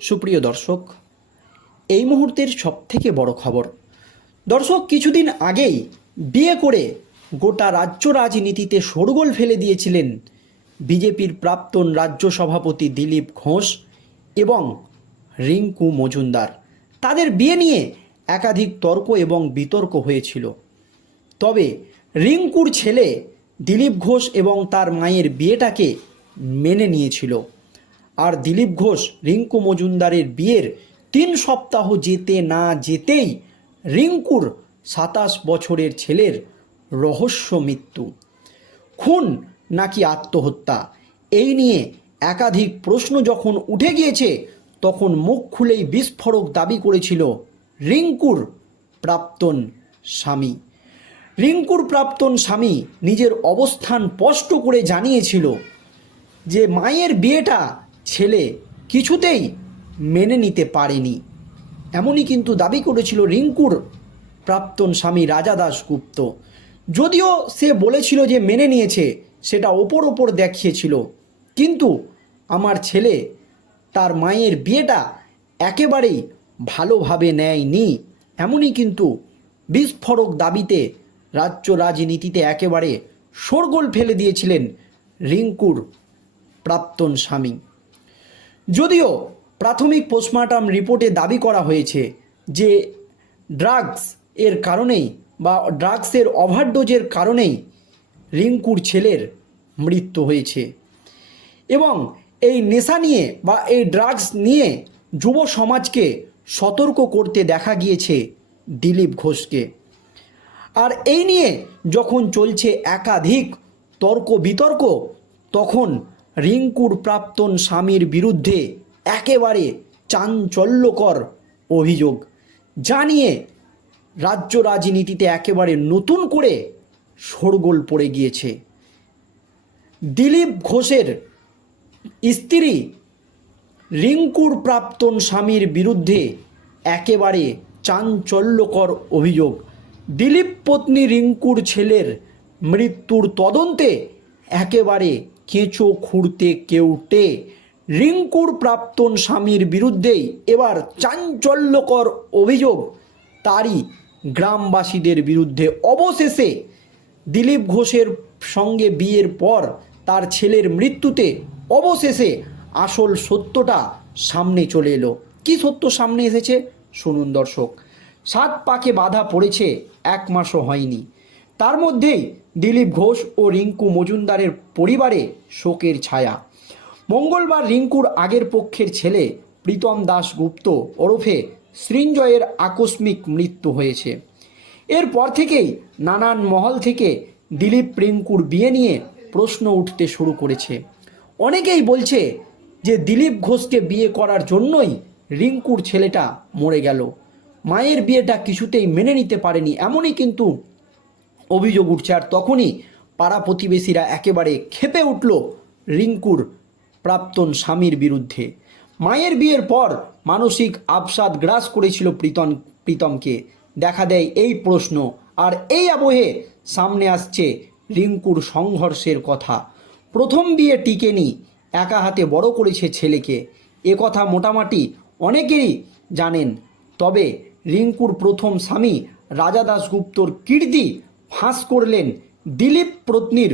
সুপ্রিয় দর্শক, এই মুহূর্তের সবথেকে বড় খবর। দর্শক, কিছুদিন আগেই বিয়ে করে গোটা রাজ্য রাজনীতিতে শোরগোল ফেলে দিয়েছিলেন বিজেপির প্রাক্তন রাজ্য সভাপতি দিলীপ ঘোষ এবং রিঙ্কু মজুমদার। তাদের বিয়ে নিয়ে একাধিক তর্ক এবং বিতর্ক হয়েছিল। তবে রিঙ্কুর ছেলে দিলীপ ঘোষ এবং তার মায়ের বিয়েটাকে মেনে নিয়েছিল। আর দিলীপ ঘোষ রিঙ্কু মজুমদারের বিয়ের তিন সপ্তাহ যেতে না যেতেই রিঙ্কুর সাতাশ বছরের ছেলের রহস্য মৃত্যু। খুন নাকি আত্মহত্যা? এই নিয়ে একাধিক প্রশ্ন যখন উঠে গিয়েছে, তখন মুখ খুলেই বিস্ফোরক দাবি করেছিল রিঙ্কুর প্রাপ্তন স্বামী। রিঙ্কুর প্রাপ্তন স্বামী নিজের অবস্থান স্পষ্ট করে জানিয়েছিল যে মায়ের বিয়েটা ছেলে কিছুতেই মেনে নিতে পারেনি। এমনই কিন্তু দাবি করেছিল রিঙ্কুর প্রাক্তন স্বামী রাজা দাশগুপ্ত। যদিও সে বলেছিল যে মেনে নিয়েছে, সেটা ওপর ওপর দেখিয়েছিল। কিন্তু আমার ছেলে তার মায়ের বিয়েটা একেবারেই ভালোভাবে নেয়নি। এমনই কিন্তু বিস্ফোরক দাবিতে রাজ্য রাজনীতিতে একেবারে শোরগোল ফেলে দিয়েছিলেন রিঙ্কুর প্রাক্তন স্বামী। যদিও প্রাথমিক পোস্টমর্টম রিপোর্টে দাবি করা হয়েছে যে ড্রাগস এর কারণেই বা ড্রাগসের ওভারডোজের কারণেই রিঙ্কুর ছেলের মৃত্যু হয়েছে। এবং এই নেশা নিয়ে বা এই ড্রাগস নিয়ে যুব সমাজকে সতর্ক করতে দেখা গিয়েছে দিলীপ ঘোষকে। আর এই নিয়ে যখন চলছে একাধিক তর্ক বিতর্ক, তখন রিঙ্কুর প্রাক্তন স্বামীর বিরুদ্ধে একেবারে চাঞ্চল্যকর অভিযোগ। জানিয়ে রাজ্য রাজনীতিতে একেবারে নতুন করে শোরগোল পড়ে গিয়েছে। দিলীপ ঘোষের স্ত্রী রিঙ্কুর প্রাক্তন স্বামীর বিরুদ্ধে একেবারে চাঞ্চল্যকর অভিযোগ। দিলীপ পত্নী রিঙ্কুর ছেলের মৃত্যুর তদন্তে একেবারে কেঁচো, খুঁড়তে, কেউটে, রিঙ্কুর প্রাক্তন স্বামীর বিরুদ্ধেই এবার চাঞ্চল্যকর অভিযোগ। তারই গ্রামবাসীদের বিরুদ্ধে অবশেষে দিলীপ ঘোষের সঙ্গে বিয়ের পর তার ছেলের মৃত্যুতে অবশেষে আসল সত্যটা সামনে চলে এলো। কি সত্য সামনে এসেছে? শুনুন দর্শক, সাত পাকে বাধা পড়েছে, এক মাসও হয়নি। তার মধ্যেই দিলীপ ঘোষ ও রিঙ্কু মজুমদারের পরিবারে শোকের ছায়া। মঙ্গলবার রিঙ্কুর আগের পক্ষের ছেলে প্রীতম দাস গুপ্ত ওরফে সৃঞ্জয়ের আকস্মিক মৃত্যু হয়েছে। এরপর থেকেই নানান মহল থেকে দিলীপ রিঙ্কুর বিয়ে নিয়ে প্রশ্ন উঠতে শুরু করেছে। অনেকেই বলছে যে দিলীপ ঘোষকে বিয়ে করার জন্যই রিঙ্কুর ছেলেটা মরে গেল। মায়ের বিয়েটা কিছুতেই মেনে নিতে পারেনি, এমনই কিন্তু অভিযোগ উঠছে। আর তখনই পাড়া প্রতিবেশীরা একেবারে খেপে উঠল রিঙ্কুর প্রাক্তন স্বামীর বিরুদ্ধে। মায়ের বিয়ের পর মানসিক আবসাদ গ্রাস করেছিল প্রীতম, প্রীতমকে। দেখা দেয় এই প্রশ্ন, আর এই আবহে সামনে আসছে রিঙ্কুর সংঘর্ষের কথা। প্রথম বিয়ে টিকেনি, একা হাতে বড় করেছে ছেলেকে। এ কথা মোটামুটি অনেকেরই জানেন, তবে রিঙ্কুর প্রথম স্বামী রাজা দাশগুপ্তর কীর্তি ফাঁস করলেন দিলীপ পত্নীর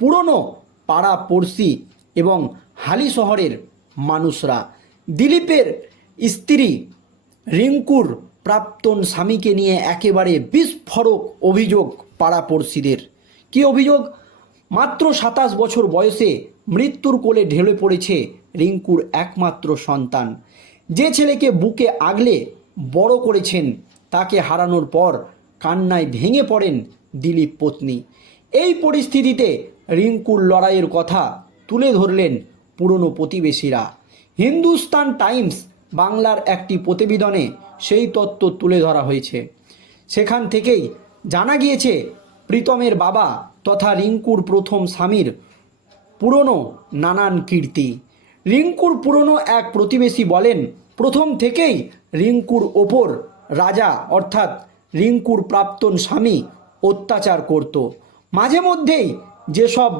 পুরনো পাড়া পড়শি এবং হালি শহরের মানুষরা। দিলীপের স্ত্রী রিঙ্কুর প্রাক্তন স্বামীকে নিয়ে একেবারে বিস্ফোরক অভিযোগ পাড়াপড়শিদের কী অভিযোগ? মাত্র সাতাশ বছর বয়সে মৃত্যুর কোলে ঢেলে পড়েছে রিঙ্কুর একমাত্র সন্তান। যে ছেলেকে বুকে আগলে বড় করেছেন, তাকে হারানোর পর কান্নায় ভেঙে পড়েন দিলীপ পত্নী। এই পরিস্থিতিতে রিঙ্কুর লড়াইয়ের কথা তুলে ধরলেন পুরনো প্রতিবেশীরা। হিন্দুস্তান টাইমস বাংলার একটি প্রতিবেদনে সেই তত্ত্ব তুলে ধরা হয়েছে। সেখান থেকেই জানা গিয়েছে, প্রীতমের বাবা তথা রিঙ্কুর প্রথম স্বামীর পুরনো নানান কীর্তি। রিঙ্কুর পুরনো এক প্রতিবেশী বলেন, প্রথম থেকেই রিঙ্কুর ওপর রাজা অর্থাৎ রিঙ্কুর প্রাক্তন স্বামী অত্যাচার করত। মাঝে মধ্যেই যেসব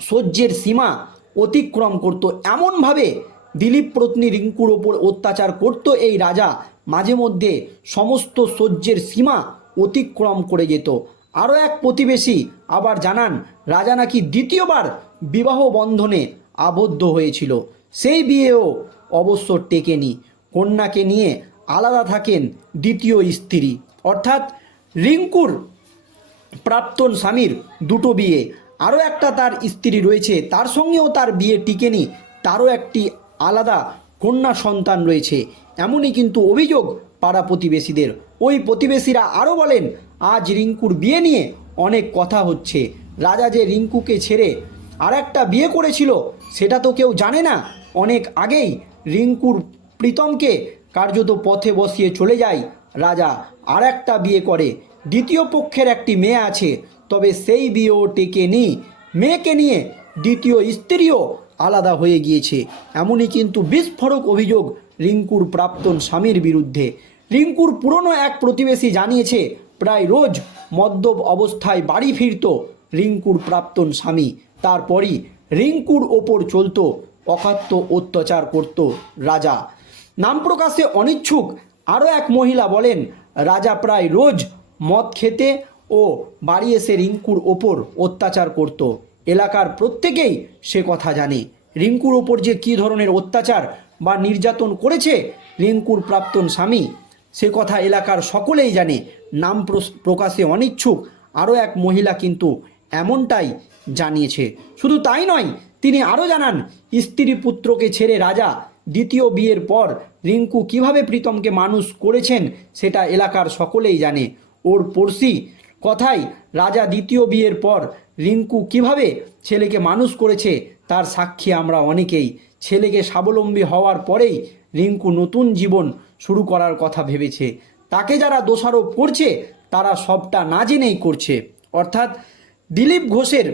সহ্যের সীমা অতিক্রম করত, এমনভাবে দিলীপ পত্নী রিঙ্কুর ওপর অত্যাচার করত, এই রাজা মাঝে মধ্যে সমস্ত সহ্যের সীমা অতিক্রম করে যেত। আরও এক প্রতিবেশী আবার জানান, রাজা নাকি দ্বিতীয়বার বিবাহ বন্ধনে আবদ্ধ হয়েছিল। সেই বিয়েও অবশ্য টেকেনি। কন্যাকে নিয়ে আলাদা থাকেন দ্বিতীয় স্ত্রী। অর্থাৎ রিঙ্কুর প্রাক্তন স্বামীর দুটো বিয়ে। আরও একটা তার স্ত্রী রয়েছে, তার সঙ্গেও তার বিয়ে টিকেনি, তারও একটি আলাদা কন্যা সন্তান রয়েছে। এমনই কিন্তু অভিযোগ পাড়া প্রতিবেশীদের। ওই প্রতিবেশীরা আরও বলেন, আজ রিঙ্কুর বিয়ে নিয়ে অনেক কথা হচ্ছে। রাজা যে রিঙ্কুকে ছেড়ে আর একটা বিয়ে করেছিল, সেটা তো কেউ জানে না। অনেক আগেই রিঙ্কুর প্রীতমকে কার্যত পথে বসিয়ে চলে যায় রাজা আর একটা বিয়ে করে। দ্বিতীয় পক্ষের একটি মেয়ে আছে, তবে সেই বিয়েও টেকেনি। মেয়েকে নিয়ে দ্বিতীয় স্ত্রীও আলাদা হয়ে গিয়েছে। এমনই কিন্তু বিস্ফোরক অভিযোগ রিঙ্কুর প্রাক্তন স্বামীর বিরুদ্ধে। রিঙ্কুর পুরনো এক প্রতিবেশী জানিয়েছে, প্রায় রোজ মদ্যপ অবস্থায় বাড়ি ফিরত রিঙ্কুর প্রাক্তন স্বামী। তারপরই রিঙ্কুর ওপর চলতো অকাত্য অত্যাচার করত রাজা। নাম প্রকাশে অনিচ্ছুক আরও এক মহিলা বলেন, রাজা প্রায় রোজ মদ খেতে ও বাড়ি এসে রিঙ্কুর ওপর অত্যাচার করত। এলাকার প্রত্যেকেই সে কথা জানে। রিঙ্কুর ওপর যে কী ধরনের অত্যাচার বা নির্যাতন করেছে রিঙ্কুর প্রাক্তন স্বামী, সে কথা এলাকার সকলেই জানে। নাম প্রকাশে অনিচ্ছুক। আরও এক মহিলা কিন্তু এমনটাই জানিয়েছে। শুধু তাই নয়, তিনি আরও জানান, স্ত্রী পুত্রকে ছেড়ে রাজা দ্বিতীয় বিয়ের পর রিঙ্কু কীভাবে প্রীতমকে মানুষ করেছেন সেটা এলাকার সকলেই জানে। ওর পড়শি কথাই রাজা দ্বিতীয় বিয়ের পর রিঙ্কু কীভাবে ছেলেকে মানুষ করেছে তার সাক্ষী আমরা অনেকেই। ছেলেকে স্বাবলম্বী হওয়ার পরেই রিঙ্কু নতুন জীবন শুরু করার কথা ভেবেছে। তাকে যারা দোষারোপ করছে, তারা সবটা না জেনেই করছে। অর্থাৎ দিলীপ ঘোষের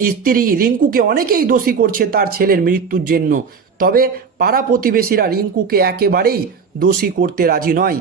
স্ত্রী রিঙ্কুকে অনেকেই দোষী করছে তার ছেলের মৃত্যুর জন্য। তবে পাড়া প্রতিবেশীরা রিঙ্কুকে একেবারেই দোষী করতে রাজি নয়।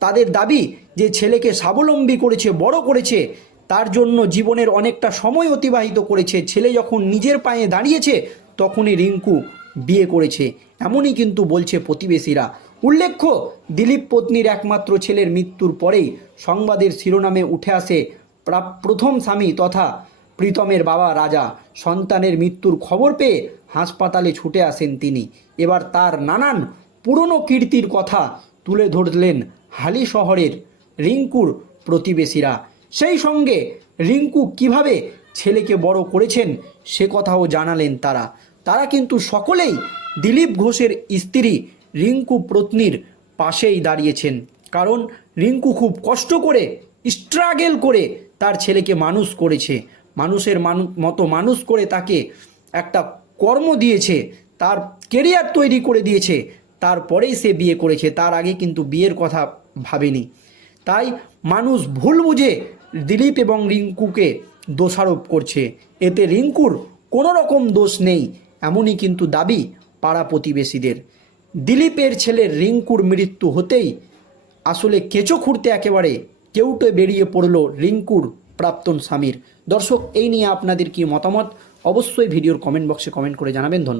তাদের দাবি যে ছেলেকে স্বাবলম্বী করেছে, বড় করেছে, তার জন্য জীবনের অনেকটা সময় অতিবাহিত করেছে। ছেলে যখন নিজের পায়ে দাঁড়িয়েছে, তখনই রিঙ্কু বিয়ে করেছে। এমনই কিন্তু বলছে প্রতিবেশীরা। উল্লেখ্য, দিলীপ পত্নীর একমাত্র ছেলের মৃত্যুর পরেই সংবাদের শিরোনামে উঠে আসে প্রা- প্রথম স্বামী তথা প্রীতমের বাবা রাজা সন্তানের মৃত্যুর খবর পেয়ে হাসপাতালে ছুটে আসেন তিনি। এবার তার নানান পুরনো কীর্তির কথা তুলে ধরলেন হালি শহরের রিঙ্কুর প্রতিবেশীরা। সেই সঙ্গে রিঙ্কু কীভাবে ছেলেকে বড় করেছেন সে কথাও জানালেন তারা। তারা কিন্তু সকলেই দিলীপ ঘোষের স্ত্রী রিঙ্কু পত্নীর পাশেই দাঁড়িয়েছেন। কারণ রিঙ্কু খুব কষ্ট করে স্ট্রাগেল করে তার ছেলেকে মানুষ করেছে। মানুষের মানু, মতো মানুষ করে তাকে একটা কর্ম দিয়েছে, তার কেরিয়ার তৈরি করে দিয়েছে, তারপরেই সে বিয়ে করেছে, তার আগে কিন্তু বিয়ের কথা ভাবেনি। তাই মানুষ ভুল বুঝে দিলীপ এবং রিঙ্কুকে দোষারোপ করছে। এতে রিঙ্কুর কোনো রকম দোষ নেই, এমনই কিন্তু দাবি পাড়া প্রতিবেশীদের। দিলীপের ছেলের রিঙ্কুর মৃত্যু হতেই আসলে কেঁচো খুঁড়তে একেবারে কেউটে বেরিয়ে পড়ল রিঙ্কুর প্রাক্তন স্বামীর। দর্শক, এই নিয়ে আপনাদের কি মতামত? অবশ্যই ভিডিওর কমেন্ট বক্সে কমেন্ট করে জানাবেন। ধন্যবাদ।